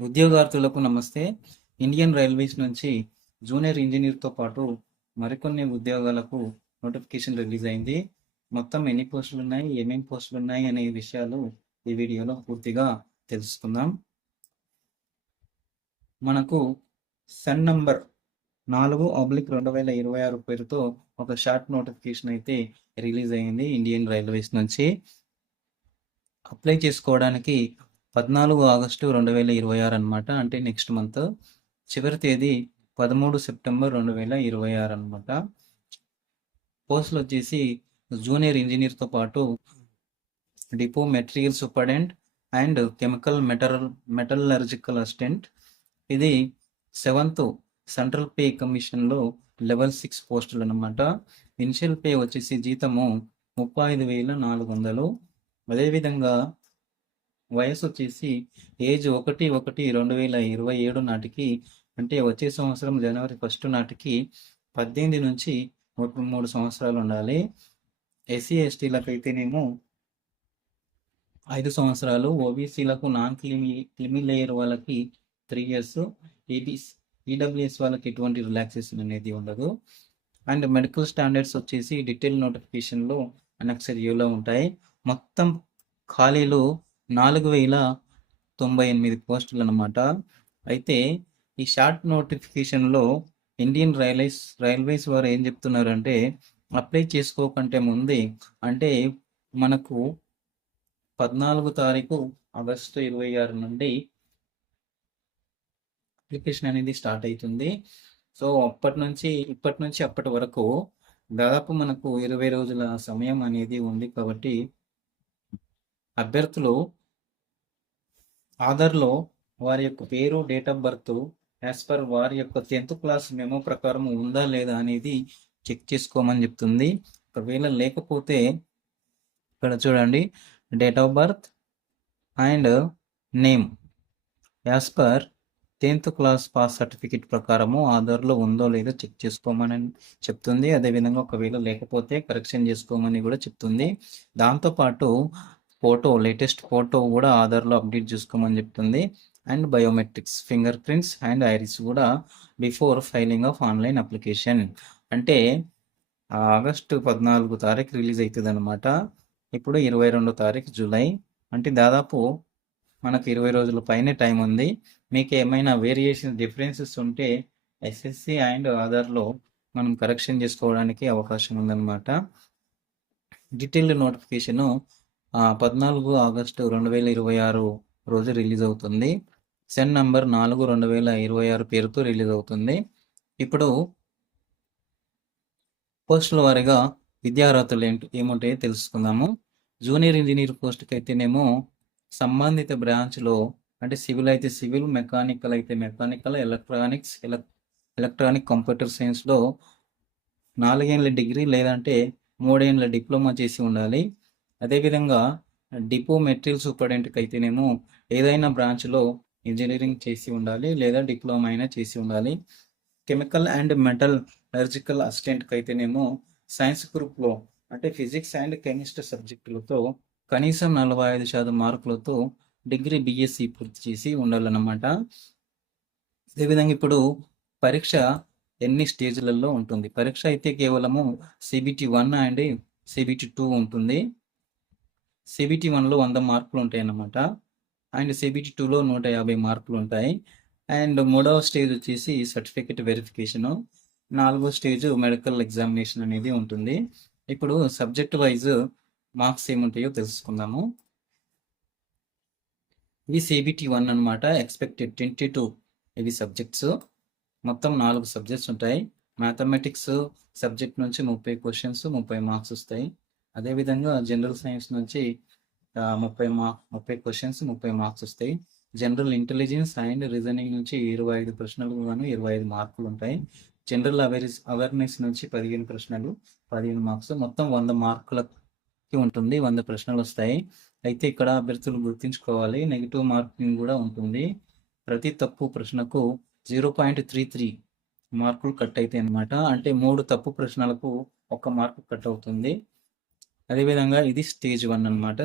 ఉద్యోగార్థులకు నమస్తే. Indian railways నుంచి junior ఇంజనీర్‌తో పాటు మరికొన్ని ఉద్యోగాలకు నోటిఫికేషన్ రిలీజ్ అయింది. మొత్తం ఎన్ని పోస్టులున్నాయి, ఏమేం పోస్టులున్నాయి అనే విషయాలు ఈ వీడియోలో పూర్తిగా తెలుసుకుందాం. మనకు సన్ నంబర్ 4/2026 పేరుతో ఒక షార్ట్ నోటిఫికేషన్ అయితే రిలీజ్ అయింది ఇండియన్ రైల్వేస్ నుంచి. అప్లై చేసుకోవడానికి 14 ఆగస్టు 2026 అనమాట. అంటే నెక్స్ట్ మంత్. చివరి తేదీ 13 సెప్టెంబర్ 2026 అనమాట. పోస్టులు వచ్చేసి జూనియర్ ఇంజనీర్తో పాటు depot material superintendent and chemical metallurgical assistant. ఇది 7th సెంట్రల్ పే కమిషన్లో లెవెల్ 6 పోస్టులు అనమాట. ఇనిషియల్ పే వచ్చేసి జీతము 35,400. అదేవిధంగా వయసు వచ్చేసి ఏజ్ 1/1/2027 నాటికి, అంటే వచ్చే సంవత్సరం జనవరి 1 నాటికి 18 నుంచి 33 సంవత్సరాలు ఉండాలి. ఎస్సీ ఎస్టీలకు అయితేనేమో 5 సంవత్సరాలు, ఓబీసీలకు నాన్ క్రిమి లేయర్ వాళ్ళకి 3 years, ఈడబ్ల్యూఎస్ వాళ్ళకి ఎటువంటి రిలాక్సేషన్ అనేది ఉండదు. అండ్ మెడికల్ స్టాండర్డ్స్ వచ్చేసి డీటెయిల్ నోటిఫికేషన్లో అనెక్సర్ యూలో ఉంటాయి. మొత్తం ఖాళీలు 4,098 పోస్టులు అనమాట. అయితే ఈ షార్ట్ నోటిఫికేషన్లో ఇండియన్ రైల్వేస్ వారు ఏం చెప్తున్నారంటే, అప్లై చేసుకోకంటే ముందే, అంటే మనకు 14 తారీఖు ఆగస్టు 26 నుండి అప్లికేషన్ అనేది స్టార్ట్ అవుతుంది. సో ఇప్పటి నుంచి అప్పటి వరకు దాదాపు మనకు 20 రోజుల సమయం అనేది ఉంది. కాబట్టి అభ్యర్థులు ఆధార్లో వారి యొక్క పేరు, date of birth as per వారి యొక్క 10th క్లాస్ మెమో ప్రకారం ఉందా లేదా అనేది చెక్ చేసుకోమని చెప్తుంది. ఒకవేళ లేకపోతే ఇక్కడ చూడండి, date of birth and name as per 10th class pass certificate ప్రకారము ఆధార్లో ఉందో లేదో చెక్ చేసుకోమని చెప్తుంది. అదేవిధంగా ఒకవేళ లేకపోతే కరెక్షన్ చేసుకోమని కూడా చెప్తుంది. దాంతోపాటు లేటెస్ట్ ఫోటో కూడా ఆధార్లో అప్డేట్ చేసుకోమని చెప్తుంది. And biometrics, finger prints and iris కూడా before filing of online application. అంటే ఆగస్టు 14 తారీఖు రిలీజ్ అవుతుంది అనమాట. ఇప్పుడు 22 తారీఖు జూలై, అంటే దాదాపు మనకు 20 రోజుల పైనే టైం ఉంది. మీకు ఏమైనా డిఫరెన్సెస్ ఉంటే ఎస్ఎస్సి అండ్ ఆధార్లో మనం కరెక్షన్ చేసుకోవడానికి అవకాశం ఉందన్నమాట. డీటెయిల్డ్ నోటిఫికేషను 14 ఆగస్టు 2026 రోజు రిలీజ్ అవుతుంది. సెన్ నంబర్ 4/2026 పేరుతో రిలీజ్ అవుతుంది. ఇప్పుడు పోస్టుల వారీగా విద్యార్హతలు ఏముంటాయో తెలుసుకుందాము. జూనియర్ ఇంజనీర్ పోస్ట్కి అయితేనేమో సంబంధిత బ్రాంచ్లో, అంటే సివిల్ అయితే సివిల్, మెకానికల్ అయితే మెకానికల్, ఎలక్ట్రానిక్ కంప్యూటర్ సైన్స్లో 4 ఏళ్ళ డిగ్రీ లేదంటే 3 ఏళ్ళ డిప్లొమా చేసి ఉండాలి. అదేవిధంగా డిపో మెటీరియల్ సూపర్డెంట్కి అయితేనేమో ఏదైనా బ్రాంచ్లో ఇంజనీరింగ్ చేసి ఉండాలి లేదా డిప్లొమా అయినా చేసి ఉండాలి. కెమికల్ అండ్ మెటలర్జికల్ అసిస్టెంట్కి అయితేనేమో సైన్స్ గ్రూప్లో, అంటే ఫిజిక్స్ అండ్ కెమిస్ట్రీ సబ్జెక్టులతో కనీసం 45% మార్కులతో డిగ్రీ బీఎస్సీ పూర్తి చేసి ఉండాలన్నమాట. అదేవిధంగా ఇప్పుడు పరీక్ష ఎన్ని స్టేజ్లలో ఉంటుంది? పరీక్ష అయితే కేవలము CBT 1 అండ్ CBT 2 ఉంటుంది. CBT 1లో 100 మార్కులు ఉంటాయి అన్నమాట. అండ్ CBT 2లో 150 మార్కులు ఉంటాయి. అండ్ 3వ స్టేజ్ వచ్చేసి సర్టిఫికెట్ వెరిఫికేషను. 4వ స్టేజ్ మెడికల్ ఎగ్జామినేషన్ అనేది ఉంటుంది. ఇప్పుడు సబ్జెక్ట్ వైజ్ మార్క్స్ ఏముంటాయో తెలుసుకుందాము. ఇది CBT 1 అనమాట. ఎక్స్పెక్టెడ్ 22 ఇవి సబ్జెక్ట్స్. మొత్తం 4 సబ్జెక్ట్స్ ఉంటాయి. మ్యాథమెటిక్స్ సబ్జెక్ట్ నుంచి 30 క్వశ్చన్స్, 30 మార్క్స్ వస్తాయి. అదేవిధంగా జనరల్ సైన్స్ నుంచి 30 క్వశ్చన్స్, 30 మార్క్స్ వస్తాయి. జనరల్ ఇంటెలిజెన్స్ అండ్ రీజనింగ్ నుంచి 25 ప్రశ్నలు గాను 25 మార్కులు ఉంటాయి. జనరల్ అవేర్నెస్ నుంచి 15 ప్రశ్నలు, 15 మార్క్స్, మొత్తం 100 మార్కులకి ఉంటుంది. 100 ప్రశ్నలు వస్తాయి. అయితే ఇక్కడ అభ్యర్థులు గుర్తుంచుకోవాలి, నెగిటివ్ మార్కింగ్ కూడా ఉంటుంది. ప్రతి తప్పు ప్రశ్నకు 0.33 మార్కులు కట్ అవుతాయి అన్నమాట. అంటే 3 తప్పు ప్రశ్నలకు 1 మార్కు కట్ అవుతుంది. అదేవిధంగా ఇది స్టేజ్ 1 అనమాట,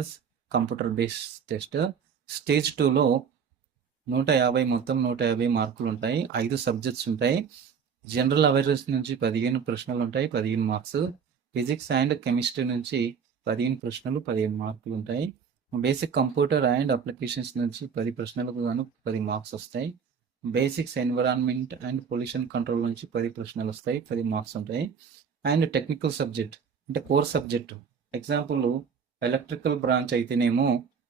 కంప్యూటర్ బేస్డ్ టెస్ట్. స్టేజ్ 2లో 150 మొత్తం 150 మార్కులు ఉంటాయి. 5 సబ్జెక్ట్స్ ఉంటాయి. జనరల్ అవేర్నెస్ నుంచి 15 ప్రశ్నలు ఉంటాయి, 15 మార్క్స్. ఫిజిక్స్ అండ్ కెమిస్ట్రీ నుంచి 15 ప్రశ్నలు, 15 మార్కులు ఉంటాయి. బేసిక్ కంప్యూటర్ అండ్ అప్లికేషన్స్ నుంచి 10 ప్రశ్నలకు గాను 10 మార్క్స్ వస్తాయి. Basics environment and pollution control నుంచి 10 ప్రశ్నలు వస్తాయి, 10 మార్క్స్ ఉంటాయి. అండ్ టెక్నికల్ సబ్జెక్ట్ అంటే core subject, example electrical branch అయితేనేమో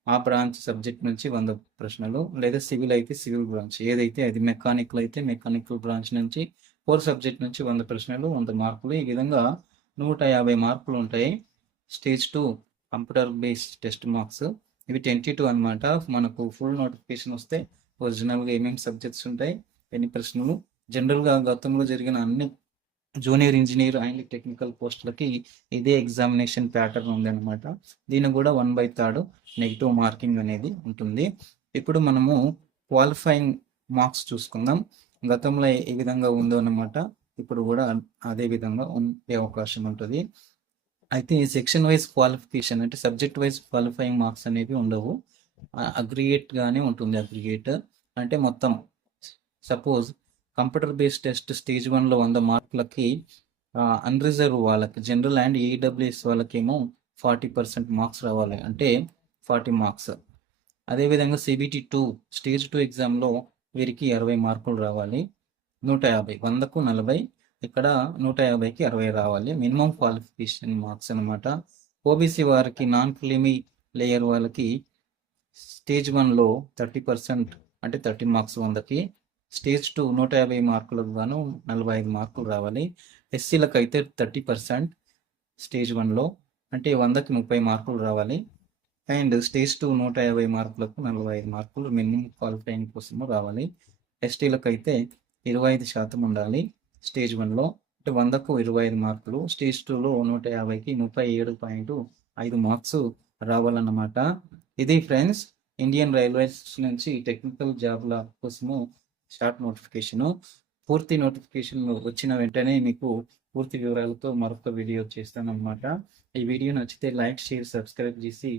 ఆ బ్రాంచ్ సబ్జెక్ట్ నుంచి 100 ప్రశ్నలు, లేదా సివిల్ అయితే సివిల్ బ్రాంచ్ ఏదైతే అది, మెకానికల్ అయితే మెకానికల్ బ్రాంచ్ నుంచి కోర్ సబ్జెక్ట్ నుంచి 100 ప్రశ్నలు, 100 మార్కులు. ఈ విధంగా 150 మార్కులు ఉంటాయి. Stage 2 computer based test marks, ఇవి 22 అనమాట. మనకు ఫుల్ నోటిఫికేషన్ వస్తే ఒరిజినల్గా ఏమేమి సబ్జెక్ట్స్ ఉంటాయి, ఎన్ని ప్రశ్నలు, జనరల్గా గతంలో జరిగిన అన్ని జూనియర్ ఇంజనీర్ అండ్ టెక్నికల్ పోస్టులకి ఇదే ఎగ్జామినేషన్ ప్యాటర్న్ ఉందన్నమాట. దీన్ని కూడా 1/3 నెగిటివ్ మార్కింగ్ అనేది ఉంటుంది. ఇప్పుడు మనము క్వాలిఫైయింగ్ మార్క్స్ చూసుకుందాం. గతంలో ఏ విధంగా ఉందో అన్నమాట, ఇప్పుడు కూడా అదే విధంగా ఉండే అవకాశం ఉంటుంది. అయితే సెక్షన్ వైజ్ క్వాలిఫికేషన్ అంటే సబ్జెక్ట్ వైజ్ క్వాలిఫైయింగ్ మార్క్స్ అనేవి ఉండవు, అగ్రిగేట్గానే ఉంటుంది. అగ్రిగేట్ అంటే మొత్తం suppose computer based test stage 1లో 100 మార్కులకి అన్రిజర్వ్ వాళ్ళకి, జనరల్ అండ్ ఈడబ్ల్యూఎస్ వాళ్ళకేమో 40% మార్క్స్ రావాలి, అంటే 40 మార్క్స్. అదేవిధంగా సిబిటి 2 స్టేజ్ 2 ఎగ్జామ్లో వీరికి 60 మార్కులు రావాలి. 150, 100కు 40, ఇక్కడ 150కి 60 రావాలి. మినిమం క్వాలిఫికేషన్ మార్క్స్ అనమాట. ఓబీసీ వారికి, నాన్ క్రిమీ లేయర్ వాళ్ళకి స్టేజ్ 1లో 30% అంటే 30 మార్క్స్ 100కి. స్టేజ్ 2 150 మార్కులకు గాను 45 మార్కులు రావాలి. ఎస్సీలకు అయితే 30% స్టేజ్ 1లో, అంటే 100కి 30 మార్కులు రావాలి. అండ్ స్టేజ్ 2 150 మార్కులకు 45 మార్కులు మినిమం క్వాలిఫైయింగ్ కోసము రావాలి. ఎస్టీలకు అయితే 25% ఉండాలి స్టేజ్ 1లో, అంటే 100కు 25 మార్కులు. స్టేజ్ 2లో 150కి 37.5 మార్క్స్ రావాలన్నమాట. ఇది ఫ్రెండ్స్ ఇండియన్ రైల్వేస్ నుంచి టెక్నికల్ జాబ్ల కోసము షార్ట్ నోటిఫికేషను. పూర్తి నోటిఫికేషన్ వచ్చిన వెంటనే మీకు పూర్తి వివరాలతో మరొక వీడియో చేస్తానన్నమాట. ఈ వీడియో నచ్చితే లైక్, షేర్, సబ్స్క్రైబ్ చేసి